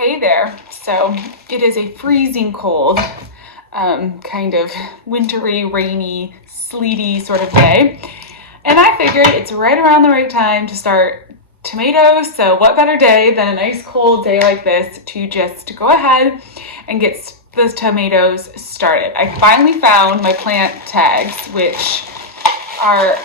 Hey there. So it is a freezing cold, kind of wintry, rainy, sleety sort of day. And I figured it's right around the right time to start tomatoes. So what better day than a nice cold day like this to just go ahead and get the tomatoes started. I finally found my plant tags, which are,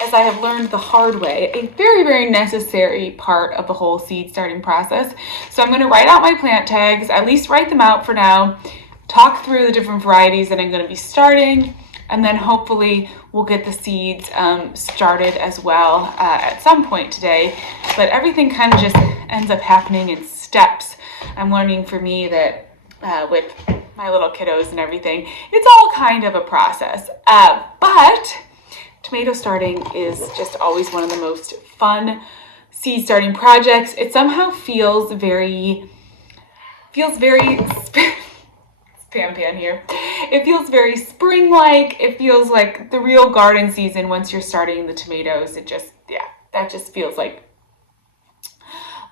as I have learned the hard way, a very, very necessary part of the whole seed starting process. So I'm going to write out my plant tags, at least write them out for now, talk through the different varieties that I'm going to be starting, and then hopefully we'll get the seeds started as well at some point today. But everything kind of just ends up happening in steps. I'm learning for me that with my little kiddos and everything, it's all kind of a process. But tomato starting is just always one of the most fun seed starting projects. It somehow feels very Pan here. It feels very spring-like. It feels like the real garden season once you're starting the tomatoes. It just, that just feels like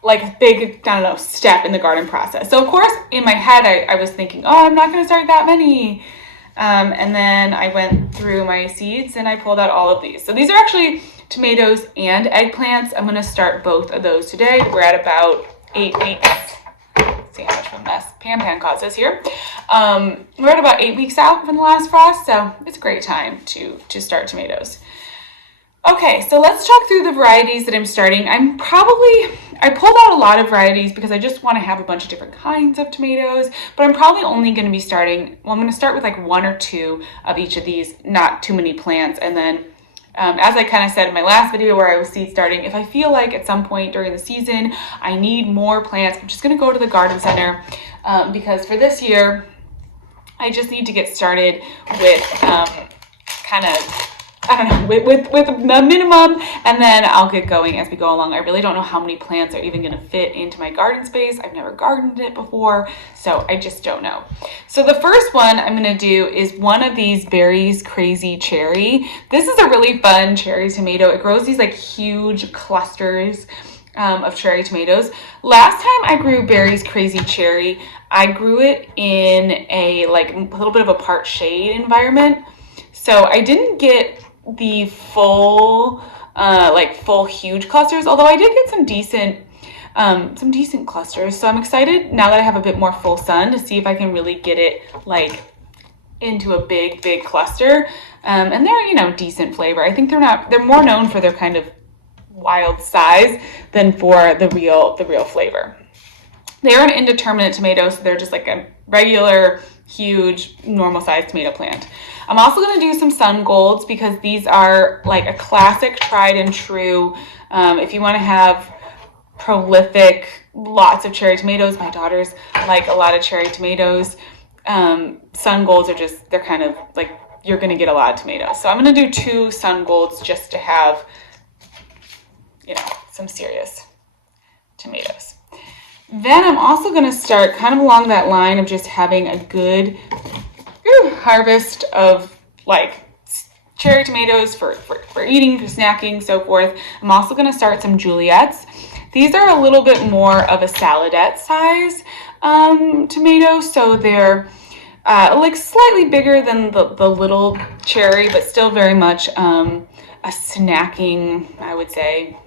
a big, I don't know, step in the garden process. So of course, in my head, I was thinking, oh, I'm not going to start that many. And then I went through my seeds and I pulled out all of these. So these are actually tomatoes and eggplants. I'm going to start both of those today. We're at about 8 weeks. Let's see how much of a mess Pan causes here. We're at about 8 weeks out from the last frost, so it's a great time to start tomatoes. Okay, so let's talk through the varieties that I'm starting. I pulled out a lot of varieties because I just want to have a bunch of different kinds of tomatoes, but I'm probably only going to be starting, I'm going to start with like 1 or 2 of each of these, not too many plants. And then, as I kind of said in my last video where I was seed starting, if I feel like at some point during the season I need more plants, I'm just going to go to the garden center because for this year, I just need to get started with with the minimum, and then I'll get going as we go along. I really don't know how many plants are even going to fit into my garden space. I've never gardened it before, so I just don't know. So the first one I'm going to do is one of these Berries Crazy Cherry. This is a really fun cherry tomato. It grows these like huge clusters of cherry tomatoes. Last time I grew Berries Crazy Cherry, I grew it in a little bit of a part shade environment. So I didn't get the full huge clusters, although I did get some decent clusters. So I'm excited now that I have a bit more full sun to see if I can really get it into a big cluster. And they're, decent flavor. I think they're more known for their kind of wild size than for the real flavor. They're an indeterminate tomato, so they're just like a regular, huge, normal-sized tomato plant. I'm also going to do some sun golds because these are like a classic, tried and true. If you want to have prolific, lots of cherry tomatoes, my daughters like a lot of cherry tomatoes. Sun golds are they're kind of like, you're going to get a lot of tomatoes. So I'm going to do 2 sun golds just to have, some serious tomatoes. Then I'm also going to start kind of along that line of just having a good harvest of cherry tomatoes for eating, for snacking, so forth. I'm also going to start some Juliets. These are a little bit more of a saladette size tomato, so they're slightly bigger than the little cherry, but still very much a snacking, I would say,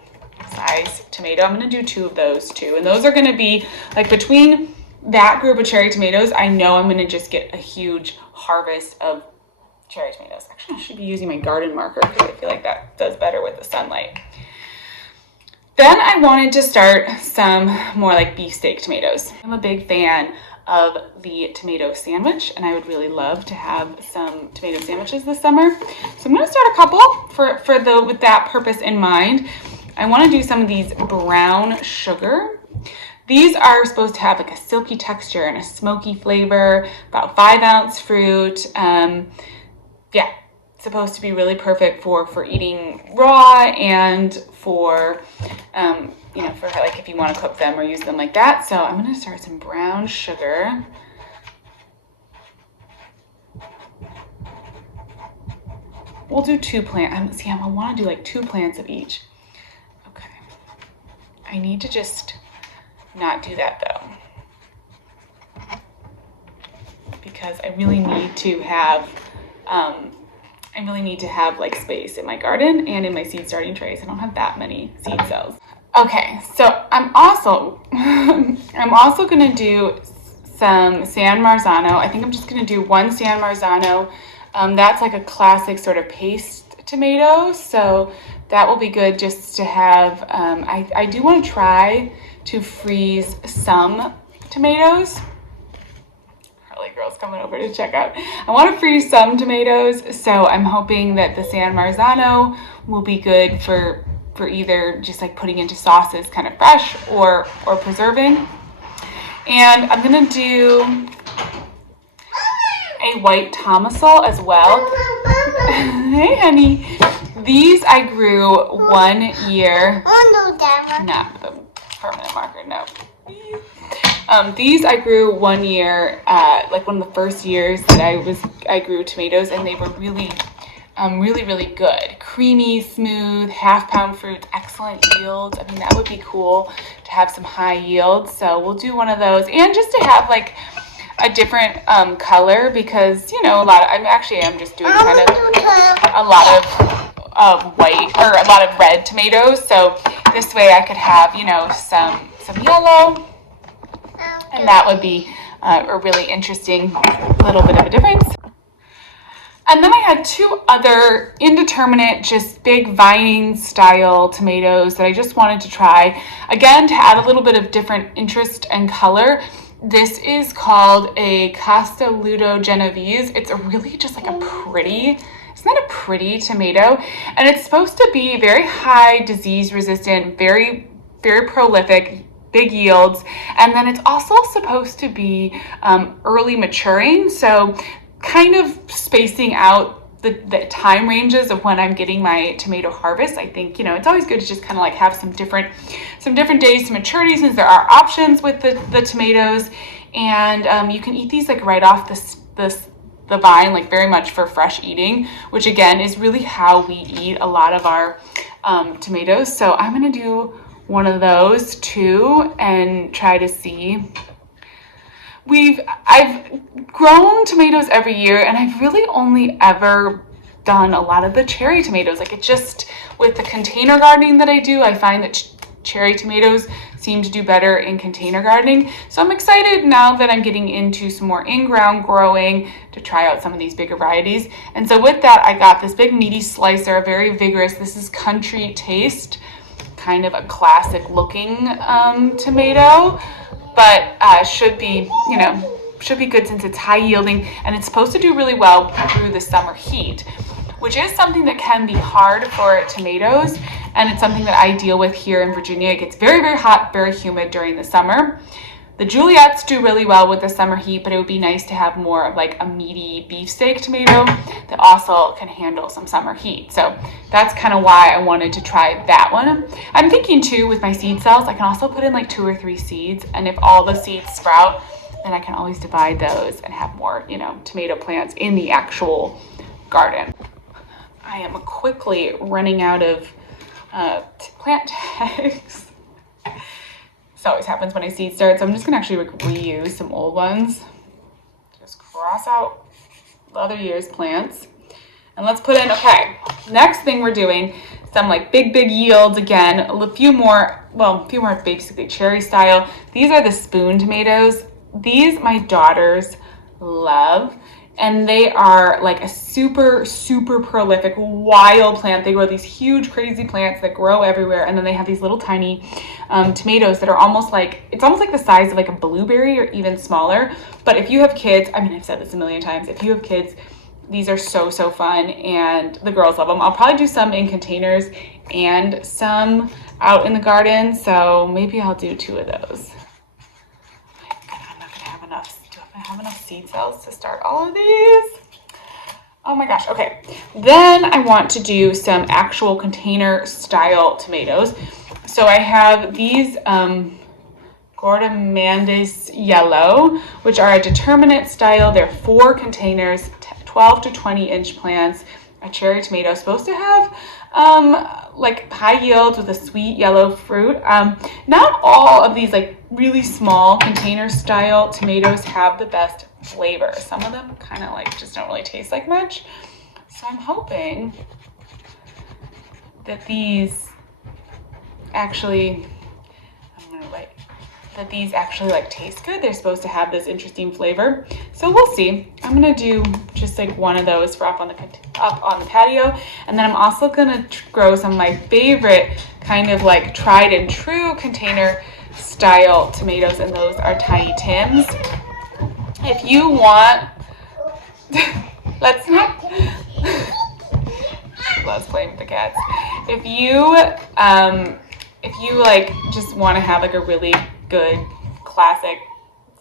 size tomato. I'm going to do 2 of those too, and those are going to be between that group of cherry tomatoes. I know I'm going to just get a huge harvest of cherry tomatoes. Actually, I should be using my garden marker because I feel like that does better with the sunlight. Then I wanted to start some more beefsteak tomatoes. I'm a big fan of the tomato sandwich, and I would really love to have some tomato sandwiches this summer. So I'm going to start a couple with that purpose in mind. I want to do some of these brown sugar. These are supposed to have a silky texture and a smoky flavor, about 5-ounce fruit. Supposed to be really perfect for eating raw and for, if you want to cook them or use them like that. So I'm going to start some brown sugar. We'll do 2 plants. I want to do 2 plants of each. Okay. I need to just not do that though. because I really need to have like space in my garden and in my seed starting trays. I don't have that many seed cells. Okay, so I'm also gonna do some San Marzano. I think I'm just gonna do one San Marzano. That's like a classic sort of paste tomato, so that will be good just to have. I do want to try to freeze some tomatoes. Harley girl's coming over to check out. I want to freeze some tomatoes, so I'm hoping that the San Marzano will be good for either just like putting into sauces kind of fresh or preserving. And I'm gonna do a white tomasil as well. Hey honey. These I grew 1 year. Not the permanent marker, no. These I grew 1 year, like one of the first years that I grew tomatoes, and they were really good. Creamy, smooth, half-pound fruits, excellent yields. I mean, that would be cool to have some high yields. So we'll do one of those, and just to have like a different color, because you know I'm just doing kind of a lot of white or a lot of red tomatoes. So this way I could have some yellow, and that would be a really interesting little bit of a difference. And then I had 2 other indeterminate, just big vining style tomatoes that I just wanted to try. Again, to add a little bit of different interest and color. This is called a Castelluto Genovese. It's a really just like a pretty, isn't that a pretty tomato? And it's supposed to be very high disease resistant, very, very prolific, big yields. And then it's also supposed to be early maturing. So kind of spacing out the time ranges of when I'm getting my tomato harvest. I think, it's always good to just kind of like have some different days to maturity, since there are options with the tomatoes. And you can eat these like right off the vine, like very much for fresh eating, which again is really how we eat a lot of our tomatoes. So I'm going to do one of those too and try to see. I've grown tomatoes every year, and I've really only ever done a lot of the cherry tomatoes. Like, it just, with the container gardening that I do, I find that cherry tomatoes seem to do better in container gardening. So I'm excited now that I'm getting into some more in-ground growing to try out some of these bigger varieties. And so with that, I got this big meaty slicer, very vigorous. This is Country Taste, kind of a classic looking tomato, but should be good since it's high yielding, and it's supposed to do really well through the summer heat, which is something that can be hard for tomatoes, and it's something that I deal with here in Virginia. It gets very, very hot, very humid during the summer. The Juliets do really well with the summer heat, but it would be nice to have more of like a meaty beefsteak tomato that also can handle some summer heat. So that's kind of why I wanted to try that one. I'm thinking too, with my seed cells, I can also put in like 2 or 3 seeds, and if all the seeds sprout, then I can always divide those and have more, tomato plants in the actual garden. I am quickly running out of plant tags. This always happens when I seed start, so I'm just gonna actually reuse some old ones. Just cross out the other year's plants. And let's put in, okay, next thing we're doing, some like big yields again, a few more basically cherry style. These are the spoon tomatoes. These my daughters love, and they are like a super, super prolific wild plant. They grow these huge, crazy plants that grow everywhere, and then they have these little tiny tomatoes that are almost like the size of like a blueberry or even smaller. But if you have kids, I mean, I've said this a million times, if you have kids, these are so fun, and the girls love them. I'll probably do some in containers and some out in the garden, so maybe I'll do 2 of those. I'm not gonna have enough. Do I have enough seed cells to start all of these? Oh my gosh, okay. Then I want to do some actual container style tomatoes. So I have these Gordamandes Yellow, which are a determinate style. They're 4 containers, 12 to 20 inch plants. a cherry tomato. It's supposed to have like high yields with a sweet yellow fruit. Not all of these like really small container style tomatoes have the best flavor. Some of them kind of like just don't really taste like much. So I'm hoping that these actually, that these actually like taste good. They're supposed to have this interesting flavor. So we'll see. I'm gonna do just like one of those for up on the patio. And then I'm also gonna grow some of my favorite kind of like tried and true container style tomatoes, and those are Tiny Tims. If you want, let's not, she loves playing with the cats. If you like just want to have like a really good classic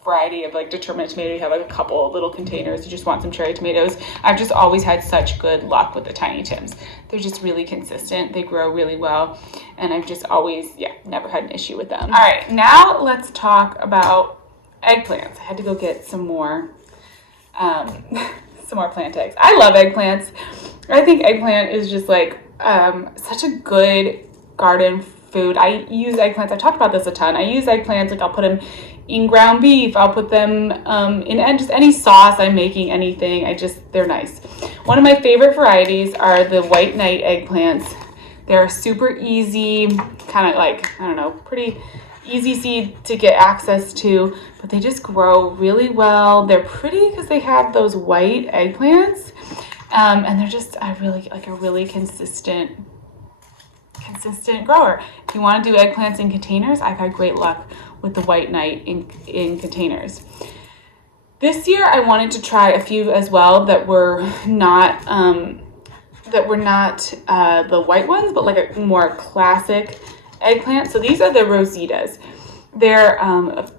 variety of like determinate tomato, you have like a couple little containers, you just want some cherry tomatoes. I've just always had such good luck with the Tiny Tims. They're just really consistent, they grow really well, and I've just always, never had an issue with them. All right, now let's talk about eggplants. I had to go get some more some more plant eggs. I love eggplants. I think eggplant is just like such a good garden food. I use eggplants. I talked about this a ton. I use eggplants, like I'll put them in ground beef. I'll put them in just any sauce I'm making, anything. They're nice. One of my favorite varieties are the White Knight eggplants. They're super easy, kind of like, I don't know, pretty easy seed to get access to, but they just grow really well. They're pretty because they have those white eggplants, and they're just a really consistent grower. If you want to do eggplants in containers, I've had great luck with the White Knight in containers. This year I wanted to try a few as well that were not the white ones, but like a more classic eggplant. So these are the Rositas. They're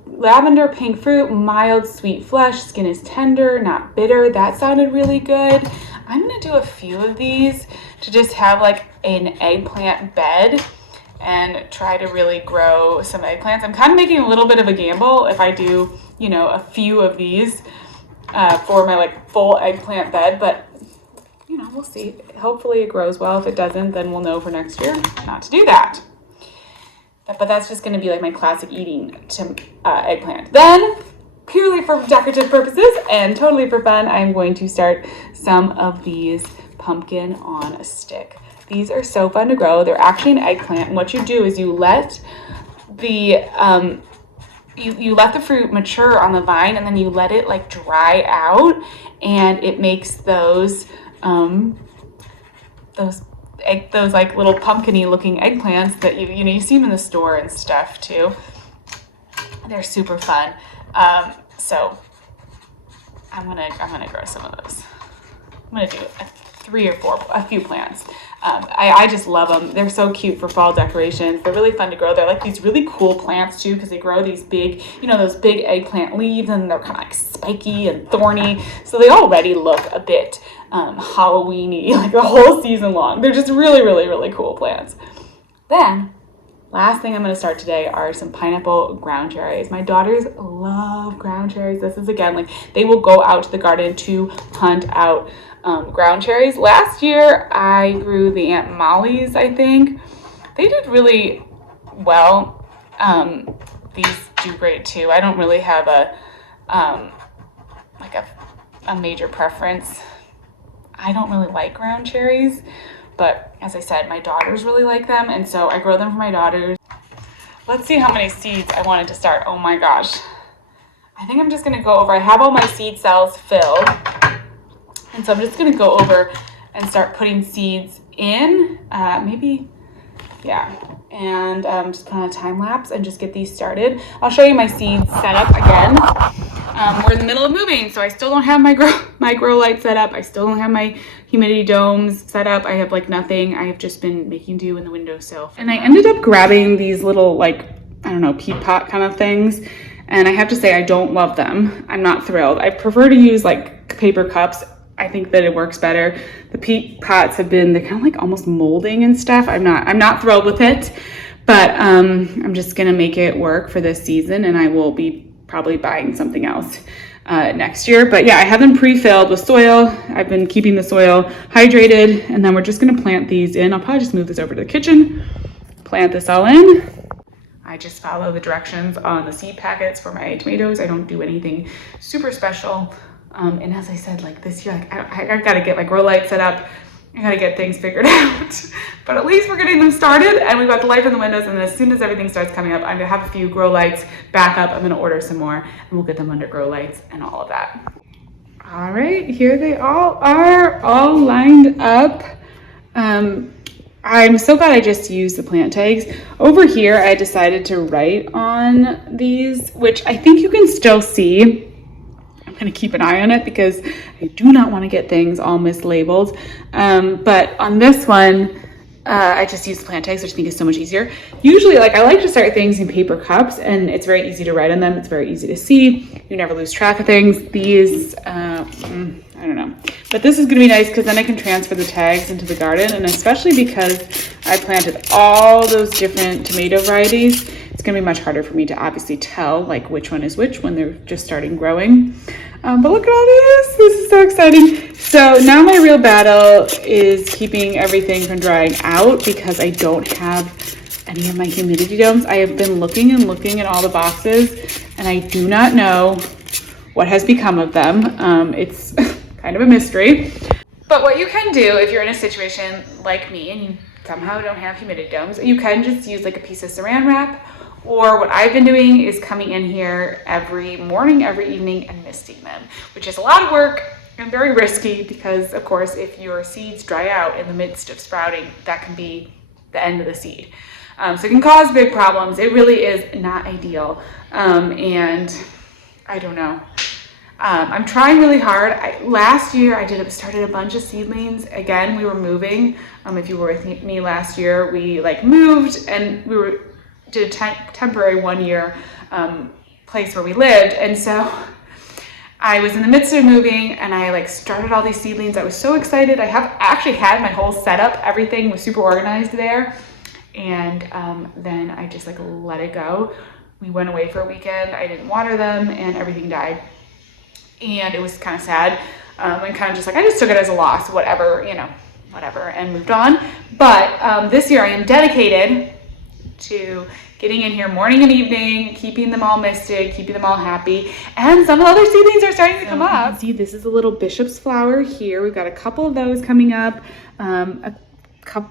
lavender pink fruit, mild sweet flesh, skin is tender, not bitter. That sounded really good. I'm gonna do a few of these to just have like an eggplant bed and try to really grow some eggplants. I'm kind of making a little bit of a gamble if I do, a few of these for my like full eggplant bed, but we'll see. Hopefully it grows well. If it doesn't, then we'll know for next year not to do that. But that's just going to be like my classic eating eggplant. Then, purely for decorative purposes and totally for fun, I'm going to start some of these pumpkin on a stick. These are so fun to grow. They're actually an eggplant, and what you do is you let the you let the fruit mature on the vine, and then you let it like dry out, and it makes those like little pumpkin-y looking eggplants that you see them in the store and stuff too. They're super fun. So I'm gonna grow some of those. I'm gonna do a few plants. I just love them. They're so cute for fall decorations. They're really fun to grow. They're like these really cool plants too, because they grow these big, those big eggplant leaves, and they're kind of like spiky and thorny. So they already look a bit Halloween-y, like the whole season long. They're just really, really, really cool plants. Then, last thing I'm going to start today are some pineapple ground cherries. My daughters love ground cherries. This is, again, like they will go out to the garden to hunt out ground cherries. Last year, I grew the Aunt Molly's, I think. They did really well. These do great too. I don't really have a major preference. I don't really like ground cherries, but as I said, my daughters really like them, and so I grow them for my daughters. Let's see how many seeds I wanted to start. Oh my gosh. I think I'm just going to go over. I have all my seed cells filled, and so I'm just going to go over and start putting seeds in, and just put on a time lapse and just get these started. I'll show you my seeds set up again. We're in the middle of moving, so I still don't have my grow light set up. I still don't have my humidity domes set up. I have like nothing. I have just been making do in the windowsill. And I ended up grabbing these little peat pot kind of things. And I have to say I don't love them. I'm not thrilled. I prefer to use like paper cups. I think that it works better. The peat pots they're kind of like almost molding and stuff. I'm not thrilled with it, but I'm just gonna make it work for this season, and I will be probably buying something else next year. But yeah, I have them pre-filled with soil. I've been keeping the soil hydrated, and then we're just gonna plant these in. I'll probably just move this over to the kitchen, plant this all in. I just follow the directions on the seed packets for my tomatoes. I don't do anything super special. And as I said, like this year, like I gotta get my grow light set up. I gotta get things figured out. But at least we're getting them started, and we've got the light in the windows, and then as soon as everything starts coming up, I'm gonna have a few grow lights back up. I'm gonna order some more, and we'll get them under grow lights and all of that. All right, here they all are, all lined up. I'm so glad I just used the plant tags. Over here, I decided to write on these, which I think you can still see. I'm gonna keep an eye on it because I do not want to get things all mislabeled. But on this one, I just use plant tags, which I think is so much easier. Usually, like I like to start things in paper cups, and it's very easy to write on them. It's very easy to see. You never lose track of things. These, I don't know. But this is gonna be nice because then I can transfer the tags into the garden, and especially because I planted all those different tomato varieties, it's gonna be much harder for me to obviously tell like which one is which when they're just starting growing. But look at all this. This is so exciting. So now my real battle is keeping everything from drying out because I don't have any of my humidity domes. I have been looking and looking at all the boxes, and I do not know what has become of them. It's kind of a mystery. But what you can do if you're in a situation like me and you somehow don't have humidity domes, you can just use like a piece of saran wrap. Or what I've been doing is coming in here every morning, every evening, and misting them, which is a lot of work and very risky because, of course, if your seeds dry out in the midst of sprouting, that can be the end of the seed. So it can cause big problems. It really is not ideal. And I don't know. I'm trying really hard. Last year, I started a bunch of seedlings. Again, we were moving. If you were with me last year, we like moved and we did a temporary 1 year place where we lived. And so I was in the midst of moving and I like started all these seedlings. I was so excited. I actually had my whole setup. Everything was super organized there. And then I just like let it go. We went away for a weekend. I didn't water them and everything died. And it was kind of sad. And kind of just like, I just took it as a loss, whatever, whatever, and moved on. But this year I am dedicated to getting in here morning and evening, keeping them all misted, keeping them all happy. And some of the other seedlings are starting to come up. See, this is a little bishop's flower here. We've got a couple of those coming up. A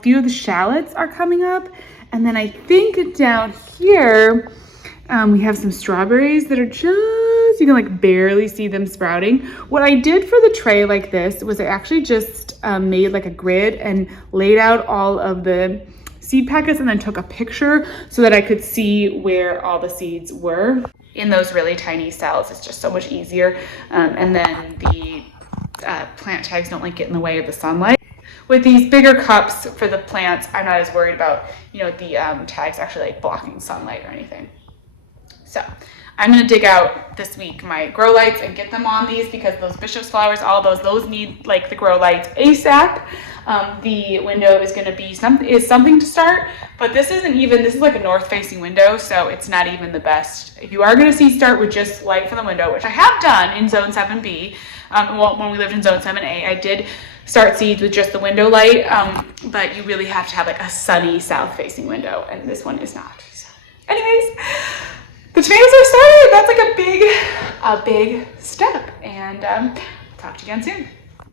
few of the shallots are coming up. And then I think down here, we have some strawberries that are just, you can like barely see them sprouting. What I did for the tray like this was I actually just made like a grid and laid out all of the seed packets and then took a picture so that I could see where all the seeds were in those really tiny cells. It's just so much easier. And then the plant tags don't like get in the way of the sunlight. With these bigger cups for the plants, I'm not as worried about, the tags actually like blocking sunlight or anything. So I'm gonna dig out this week my grow lights and get them on these because those bishop's flowers, all those need like the grow lights ASAP. The window is gonna be something to start, but this is like a north facing window, so it's not even the best. If you are gonna start with just light from the window, which I have done in zone 7B, when we lived in zone 7A, I did start seeds with just the window light, but you really have to have like a sunny south facing window, and this one is not. So anyways, the tomatoes are started. That's like a big step, and talk to you again soon.